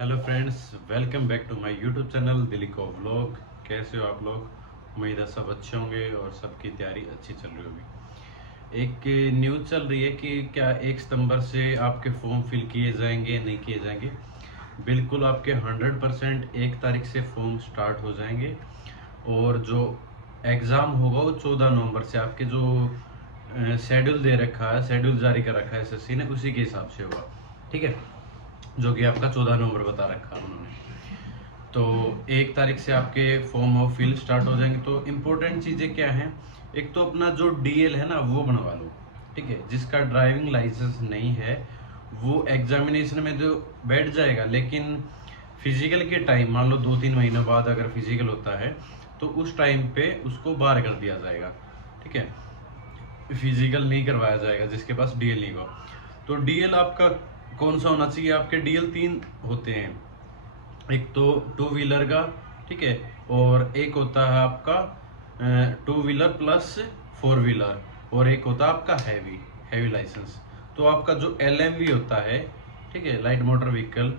Hello friends, welcome back to my YouTube channel Delhi को vlog. कैसे हो आप लोग? उम्मीद है सब अच्छे होंगे और सबकी तैयारी अच्छी चल रही होगी। एक न्यूज़ चल रही है कि क्या 1 सितंबर से आपके फॉर्म फिल किए जाएंगे नहीं किए जाएंगे। बिल्कुल आपके 100% 1 तारीख से फॉर्म स्टार्ट हो जाएंगे और जो एग्ज़ाम होगा वो 14 नवंबर से आपके जो शेड्यूल दे रखा है, शेड्यूल जारी कर रखा है एसएससी ने, उसी के हिसाब से होगा। ठीक है, जो कि आपका 14 नवंबर बता रखा है उन्होंने। तो 1 तारीख से आपके फॉर्म ऑफ फिल स्टार्ट हो जाएंगे। तो इम्पोर्टेंट चीज़ें क्या हैं? एक तो अपना जो डीएल है ना वो बनवा लो। ठीक है, जिसका ड्राइविंग लाइसेंस नहीं है वो एग्जामिनेशन में तो बैठ जाएगा, लेकिन फिजिकल के टाइम मान लो 2-3 महीनों बाद अगर फिजिकल होता है तो उस टाइम पे उसको बाहर कर दिया जाएगा। ठीक है, फिजिकल नहीं करवाया जाएगा जिसके पास डीएल नहीं हुआ। तो डीएल आपका कौन सा होना चाहिए? आपके डीएल 3 होते हैं, एक तो 2 व्हीलर का, ठीक है, और एक होता है आपका 2 व्हीलर प्लस 4 व्हीलर, और एक होता है आपका हैवी लाइसेंस। तो आपका जो एलएमवी होता है, ठीक है, लाइट मोटर व्हीकल,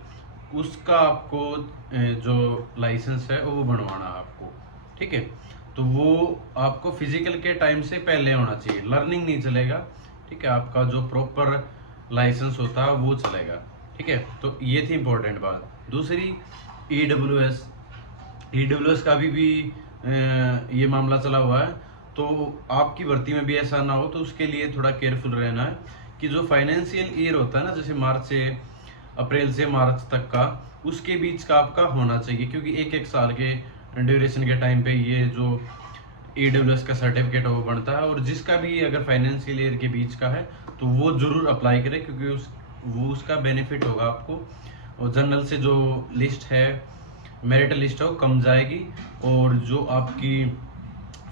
उसका आपको जो लाइसेंस है वो बनवाना है आपको। ठीक है, तो वो आपको फिजिकल के टाइम से पहले होना चाहिए, लर्निंग नहीं चलेगा। ठीक है, आपका जो प्रॉपर लाइसेंस होता है वो चलेगा। ठीक है, तो ये थी इंपॉर्टेंट बात। दूसरी, ईडब्ल्यूएस का भी ये मामला चला हुआ है। तो आपकी भर्ती में भी ऐसा ना हो, तो उसके लिए थोड़ा केयरफुल रहना है कि जो फाइनेंशियल ईयर होता है ना, जैसे अप्रैल से मार्च तक का, उसके बीच का आपका होना चाहिए, क्योंकि एक एक साल के ड्यूरेशन के टाइम पे ये जो ईडब्ल्यूएस का सर्टिफिकेट वो बनता है। और जिसका भी अगर फाइनेंशियल ईयर के बीच का है तो वो जरूर अप्लाई करें, क्योंकि उसका बेनिफिट होगा आपको। और जनरल से जो लिस्ट है, मेरिट लिस्ट है, वो कम जाएगी, और जो आपकी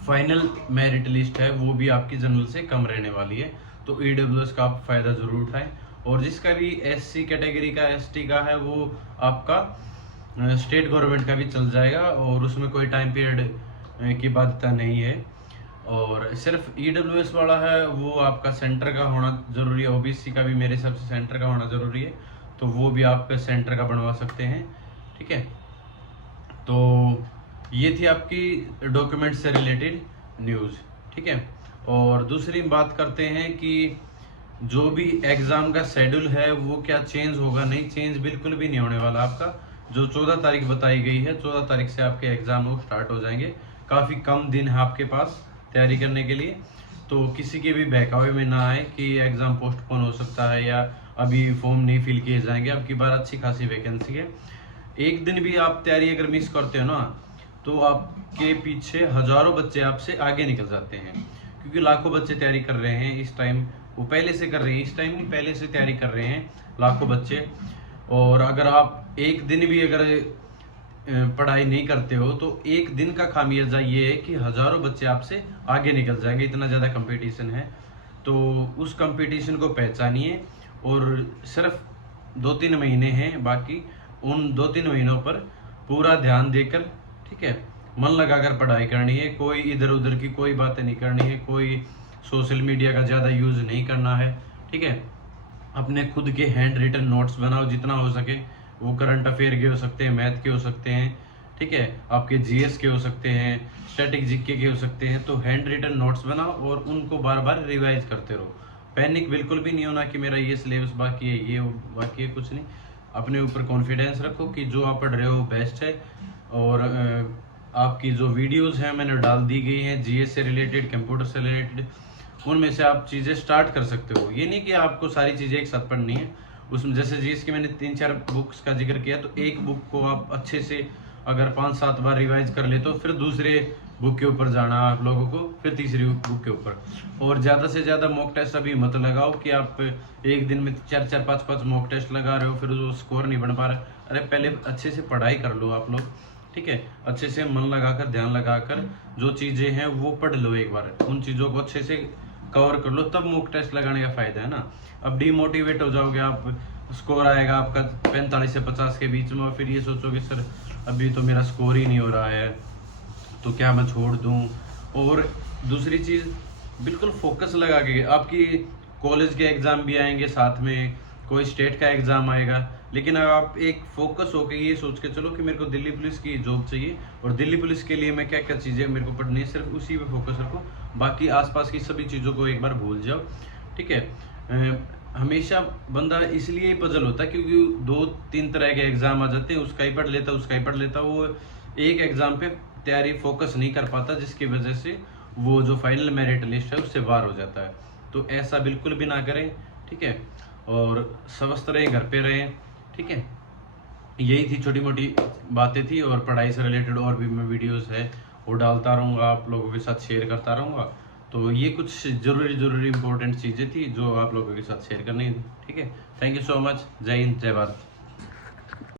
फाइनल मेरिट लिस्ट है वो भी आपकी जनरल से कम रहने वाली है। तो ईडब्ल्यूएस का आप फायदा जरूर उठाएं। और जिसका भी एससी कैटेगरी का, एसटी का है, वो आपका स्टेट गवर्नमेंट का भी चल जाएगा, और उसमें कोई टाइम पीरियड की बाध्यता नहीं है। और सिर्फ ईडब्ल्यूएस वाला है वो आपका सेंटर का होना जरूरी है। ओबीसी का भी मेरे हिसाब से सेंटर का होना जरूरी है, तो वो भी आप सेंटर का बनवा सकते हैं। ठीक है, तो ये थी आपकी डॉक्यूमेंट से रिलेटेड न्यूज़। ठीक है, और दूसरी बात करते हैं कि जो भी एग्ज़ाम का शेड्यूल है वो क्या चेंज होगा? नहीं, चेंज बिल्कुल भी नहीं होने वाला। आपका जो 14 तारीख बताई गई है, 14 तारीख से आपके एग्ज़ाम वो स्टार्ट हो जाएंगे। काफ़ी कम दिन है आपके पास तैयारी करने के लिए, तो किसी के भी बहकावे में ना आए कि एग्ज़ाम पोस्टपोन हो सकता है या अभी फॉर्म नहीं फिल किए जाएंगे। अब की बार अच्छी खासी वैकेंसी है। एक दिन भी आप तैयारी अगर मिस करते हो ना, तो आपके पीछे हजारों बच्चे आपसे आगे निकल जाते हैं, क्योंकि लाखों बच्चे तैयारी कर रहे हैं इस टाइम। वो पहले से कर रहे हैं, इस टाइम नहीं, पहले से तैयारी कर रहे हैं लाखों बच्चे। और अगर आप एक दिन भी अगर पढ़ाई नहीं करते हो तो एक दिन का खामियाजा ये है कि हजारों बच्चे आपसे आगे निकल जाएंगे। इतना ज़्यादा कंपटीशन है, तो उस कंपटीशन को पहचानिए। और सिर्फ 2-3 महीने हैं बाकी, उन 2-3 महीनों पर पूरा ध्यान देकर, ठीक है, मन लगाकर पढ़ाई करनी है। कोई इधर उधर की कोई बातें नहीं करनी है, कोई सोशल मीडिया का ज़्यादा यूज़ नहीं करना है। ठीक है, अपने खुद के हैंड रिटन नोट्स बनाओ जितना हो सके। वो करंट अफेयर के हो सकते हैं, मैथ के हो सकते हैं, ठीक है, आपके जीएस के हो सकते हैं, स्टैटिक जीके के हो सकते हैं। तो हैंड रिटन नोट्स बनाओ और उनको बार बार रिवाइज करते रहो। पैनिक बिल्कुल भी नहीं होना कि मेरा ये सिलेबस बाकी है, ये बाकी है, कुछ नहीं। अपने ऊपर कॉन्फिडेंस रखो कि जो आप पढ़ रहे हो बेस्ट है। और आपकी जो वीडियोस हैं मैंने डाल दी गई हैं जीएस से रिलेटेड, कंप्यूटर से रिलेटेड, उनमें से आप चीज़ें स्टार्ट कर सकते हो। ये नहीं कि आपको सारी चीज़ें एक साथ पढ़नी है। उसमें जैसे जीएस की मैंने 3-4 बुक्स का जिक्र किया, तो एक बुक को आप अच्छे से अगर 5-7 बार रिवाइज कर ले तो फिर दूसरे बुक के ऊपर जाना आप लोगों को, फिर तीसरी बुक के ऊपर। और ज़्यादा से ज़्यादा मॉक टेस्ट अभी मत लगाओ कि आप एक दिन में 4-4, 5-5 मॉक टेस्ट लगा रहे हो, फिर वो स्कोर नहीं बन पा रहा। अरे पहले अच्छे से पढ़ाई कर लो आप लोग, ठीक है, अच्छे से मन लगाकर, ध्यान लगाकर जो चीज़ें हैं वो पढ़ लो एक बार, उन चीज़ों को अच्छे से कवर कर लो, तब मॉक टेस्ट लगाने का फायदा है ना। अब डिमोटिवेट हो जाओगे आप, स्कोर आएगा आपका 45 से 50 के बीच में, और फिर ये सोचोगे सर अभी तो मेरा स्कोर ही नहीं हो रहा है, तो क्या मैं छोड़ दूं। और दूसरी चीज़, बिल्कुल फोकस लगा के, आपकी कॉलेज के एग्ज़ाम भी आएंगे साथ में, कोई स्टेट का एग्ज़ाम आएगा, लेकिन आप एक फोकस होकर ये सोच के चलो कि मेरे को दिल्ली पुलिस की जॉब चाहिए और दिल्ली पुलिस के लिए मैं क्या क्या चीज़ें मेरे को पढ़नी है, सिर्फ उसी पे फोकस रखो, बाकी आसपास की सभी चीज़ों को एक बार भूल जाओ। ठीक है। हमेशा बंदा इसलिए पजल होता है क्योंकि 2-3 तरह के एग्जाम आ जाते हैं, उसका ही पढ़ लेता, उसका ही पढ़ लेता, वो एक एग्जाम पे तैयारी फोकस नहीं कर पाता, जिसकी वजह से वो जो फाइनल मेरिट लिस्ट है उससे बाहर हो जाता है। तो ऐसा बिल्कुल भी ना करें। ठीक है। और स्वस्थ रहें, घर पे रहें। ठीक है। यही थी छोटी मोटी बातें थी, और पढ़ाई से रिलेटेड और भी मैं वीडियोस है वो डालता रहूँगा, आप लोगों के साथ शेयर करता रहूँगा। तो ये कुछ ज़रूरी इंपॉर्टेंट चीज़ें थी जो आप लोगों के साथ शेयर करनी थी। ठीक है। Thank you so much. जय हिंद, जय भारत।